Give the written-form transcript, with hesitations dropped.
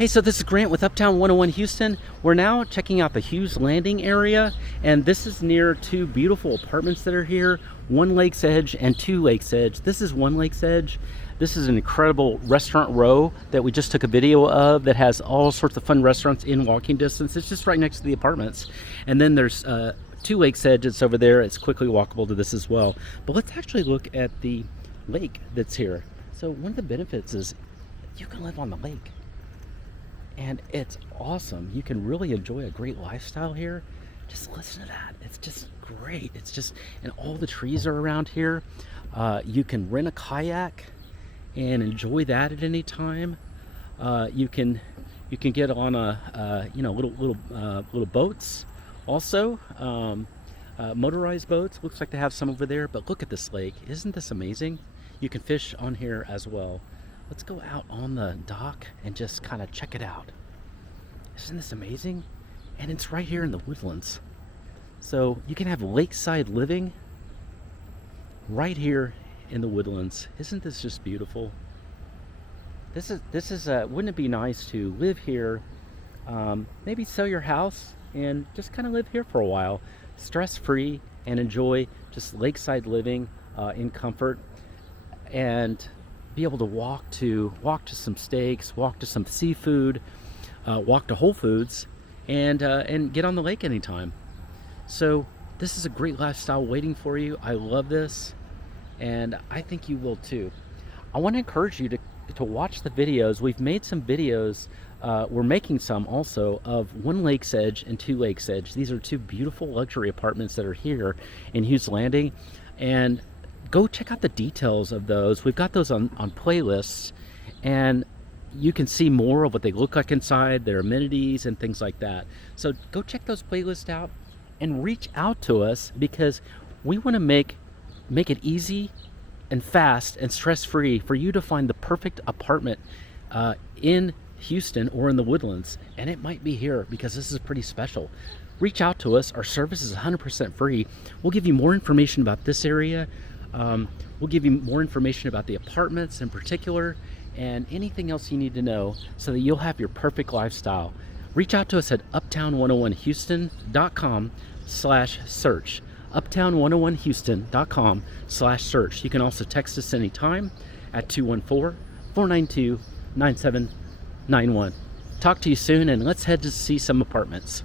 Hey, so this is Grant with Uptown 101 Houston. We're now checking out the Hughes Landing area, and this is near two beautiful apartments that are here, one Lakes Edge and two Lakes Edge. This is one Lakes Edge. This is an incredible restaurant row that we just took a video of that has all sorts of fun restaurants in walking distance. It's just right next to the apartments. And then there's two Lakes Edge that's over there. It's quickly walkable to this as well. But let's actually look at the lake that's here. So one of the benefits is you can live on the lake. And it's awesome. You can really enjoy a great lifestyle here. Just listen to that. It's just great. It's just, and all the trees are around here. You can rent a kayak and enjoy that at any time. You can get on little boats also. Motorized boats. Looks like they have some over there. But look at this lake. Isn't this amazing? You can fish on here as well. Let's go out on the dock and just kind of check it out. Isn't this amazing? And it's right here in the Woodlands. So you can have lakeside living right here in the Woodlands. Isn't this just beautiful? This is wouldn't it be nice to live here, maybe sell your house and just kind of live here for a while, stress-free, and enjoy just lakeside living in comfort, and be able to walk to some steaks, walk to some seafood, walk to Whole Foods, and get on the lake anytime. So this is a great lifestyle waiting for you. I love this, and I think you will too. I want to encourage you to watch the videos. We've made some videos. We're making some also of one Lakes Edge and two Lakes Edge. These are two beautiful luxury apartments that are here in Hughes Landing, and go check out the details of those. We've got those on playlists, and you can see more of what they look like inside, their amenities and things like that. So go check those playlists out and reach out to us, because we want to make it easy and fast and stress-free for you to find the perfect apartment in Houston or in the Woodlands. And it might be here, because this is pretty special. Reach out to us. Our service is 100% free. We'll give you more information about this area. We'll give you more information about the apartments in particular, and anything else you need to know so that you'll have your perfect lifestyle. Reach out to us at uptown101houston.com/search. uptown101houston.com/search. You can also text us anytime at 214-492-9791. Talk to you soon, and let's head to see some apartments.